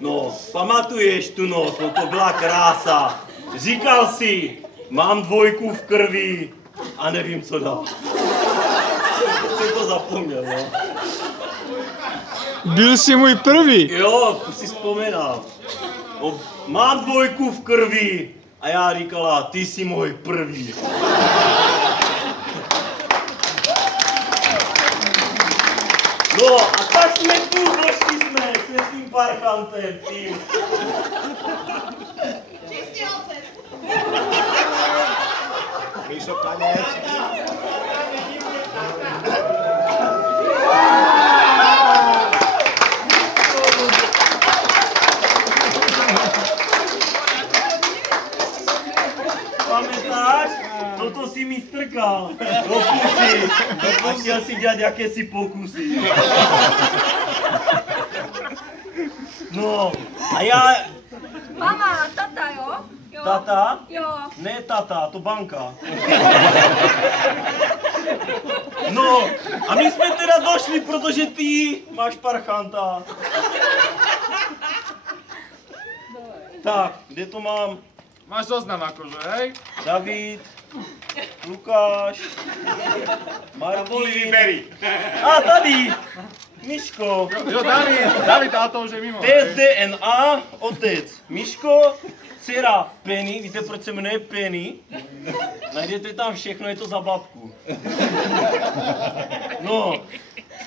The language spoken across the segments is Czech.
No, pamatuješ tu noc, no to byla krása. Říkal si, mám 2 v krvi a nevím, co dál. Jsem to zapomněl, no. Byl jsi můj první. Jo, už si vzpomínal. No, mám 2 v krvi a já říkala, ty jsi můj první. No a tak jsme tu, došli jsme se svým parchantem, tím. Čistý ocet. Míšo, tanec. Pamätáš? Toto si mi strkal do pusy. Chtěl si dělat jakési pokusy. No, a já... Mama, tata, jo? Jo. Tata? Jo. Ne tata, to banka. No, a my jsme teda došli, protože ty máš parchanta. Tak, kde to mám? Máš zoznam akože, hej? David, Lukáš, Martin. Vyberi. A tady, Miško. Jo, David, ale to už je mimo. Test DNA, otec Miško, dcera Penny, víte proč se jmenuje Penny? Najdete tam všechno, je to za babku. No,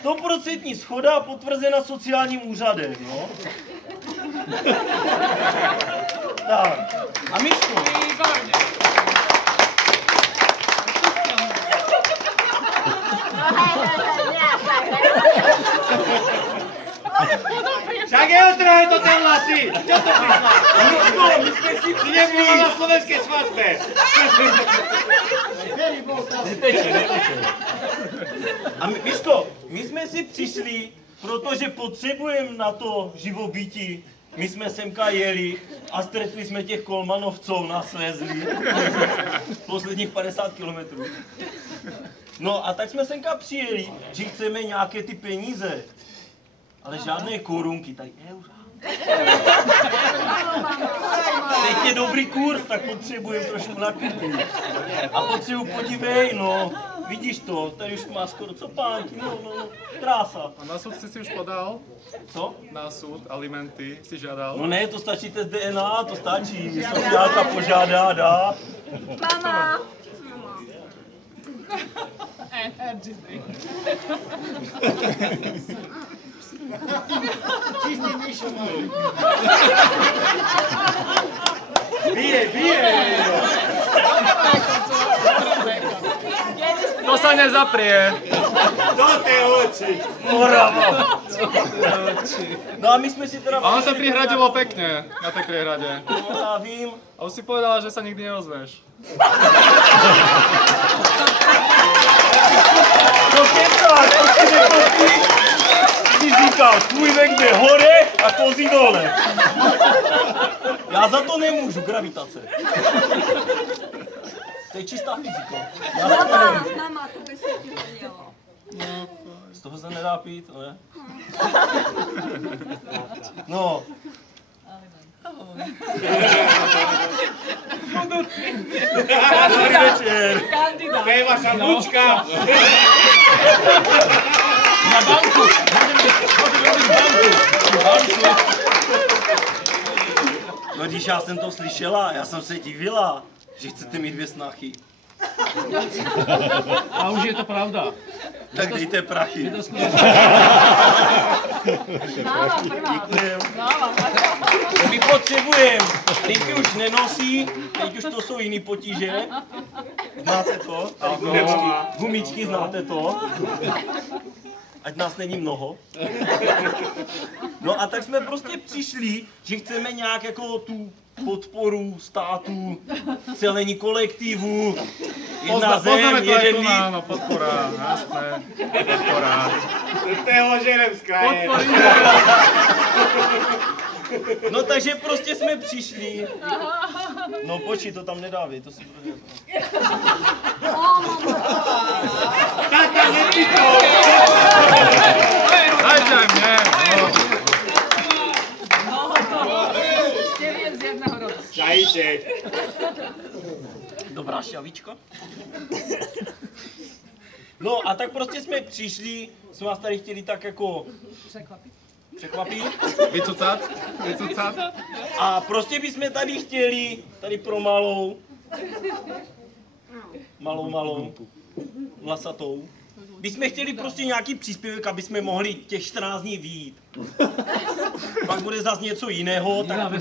100% shoda potvrzena sociálním úřadem, no. Tak, a Miško? Však je otrhaj to ten Lasi! Čo to prišla? Miško, my jsme si Ty nebola na slovenskej svadbe! Neteče. A Miško, my jsme si přišli, protože potřebujeme na to živobytí. My jsme semka jeli a stretli jsme těch kolmanovců na Svezli. Posledních 50 kilometrů. No a tak jsme semka přijeli, že chceme nějaké ty peníze. Ale žádné korunky, tady eura. Teď je dobrý kurz, tak potřebujeme trošku nakupit. A potřebuji, podívej, no, vidíš to, tady už má skoro co pánky, no, krása. A na súd si už podal? Co? Na súd, alimenty si žiadal? No ne, to stačí test DNA, to stačí, sociálka požádá, dá. Mama. Čistý Míšo malý. Bije! To sa nezaprie. Do té oči, Morava. No a my jsme si teda... A on sa prihradilo pekne na tej priehrade. No já vím. A už si povedala, že sa nikdy neozveš. No kecáš, ty říkal, tvůj vek jde hore a kozí dole. Já za to nemůžu, gravitace. To je čistá fyzika. Já za to nemůžu. Mama, to by se ti hodilo. Z toho se nedá pít, ne? No. Dobrý večer. To je vaša vnúčka. Na banku. Můžeme robit banku. No když já jsem to slyšela, já jsem se divila, že chcete mít 2 snachy. A už je to pravda. Tak dejte prachy. Děkujem. My potřebujeme. Teď už nenosí, teď už to jsou jiný potíže. Znáte to? Gumičky, znáte to? Ať nás není mnoho. No a tak jsme prostě přišli, že chceme nějak jako tu podporu státu, celení kolektivu, jedna zem, jeden líp. Áno, podpora, jasné. Podpora. Toho ženem z kraje. No takže prostě jsme přišli. No počkej, to tam nedávej, to si bude. Tata, nepí to! Dajte aj mne. slyšet. Dobrá šťavička. No a tak prostě jsme přišli, jsme vás tady chtěli tak jako překvapit. Vycucat? A prostě bychom tady chtěli, tady pro malou, vlasatou, bychom chtěli prostě nějaký příspěvek, aby jsme mohli těch 14 dní vyjít. Pak bude zase něco jiného, tak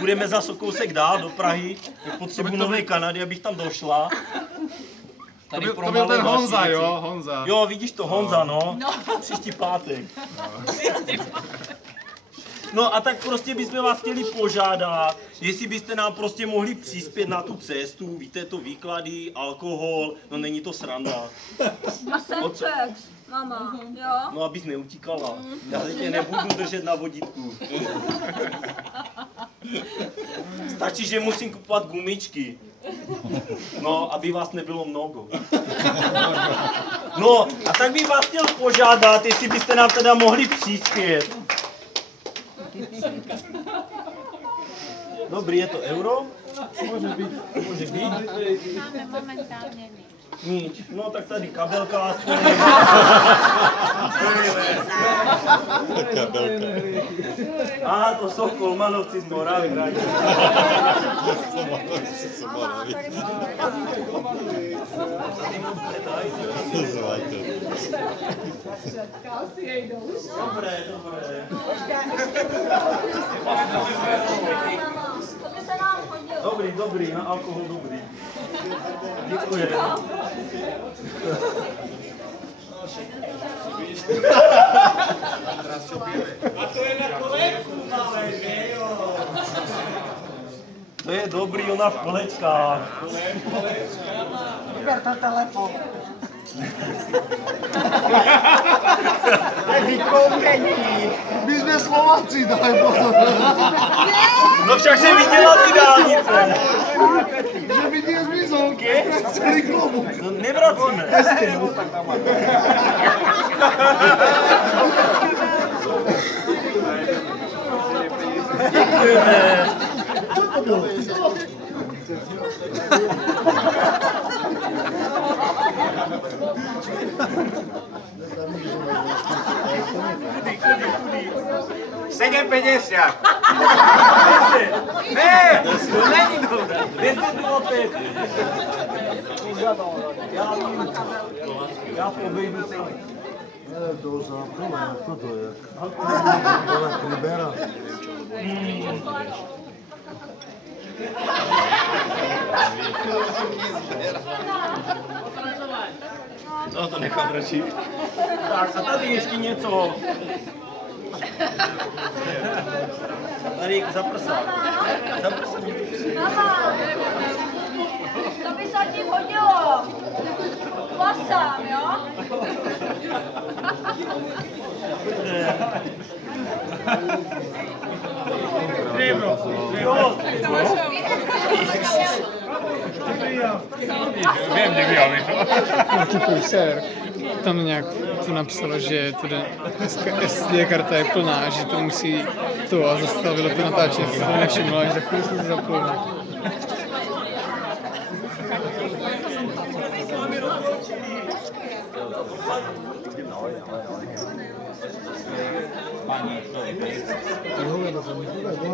budeme za kousek dál do Prahy. Potřebuji Nové Kanady, abych tam došla. Tady To byl ten Honza, věci. jo? Honza. Jo, vidíš to, Honza, no. Příští pátek. No a tak prostě bychom vás chtěli požádat, jestli byste nám prostě mohli přispět na tu cestu, víte to, výklady, alkohol, no není to sranda. A sex, mama, jo? No abys neutíkala, já se tě nebudu držet na vodítku. Stačí, že musím kupovat gumičky. No, aby vás nebylo mnoho. No, a tak bych vás chtěl požádat, jestli byste nám teda mohli přispět. Dobrý, je to euro? Může být. Máme momentálně Nic. No tak tady kabelka aspoň. Aha, to jsou Kolmanovci z Moravy. Mama, tady můžeme Dobré, dobré. Mama, to by se nám hodilo. Dobrý, dobrý, na alkohol dobrý. Děkuji. A to je na kolečku máme, že jo? To je dobrý, ona v kolečkách. Vyber ten telefon. Vykoukení. My jsme Slováci, daj pozor. No však se viděla ty dálnice. Že vidíš bizonky, celý klobuk. No nevracíme. Děkujeme. Sedem 50. Ne, to není to. 10 bylo 5. Já to obejdu celý. To zápala, co to je? To je Libera. No to nechám radši. Tak a tady ještě něco. Tady za prsa. Za prsa. Mama, to by se ti hodilo. Vlasám, jo? Jo, Vím, kdyby já bych. Kupuj sér. Tam nějak to napsalo, že SD karta je plná, že to musí to a zastavilo to natáčení. Jsem to nevšiml, až za chvíli jsem to zapl. Tyhle, to jsem myslel, že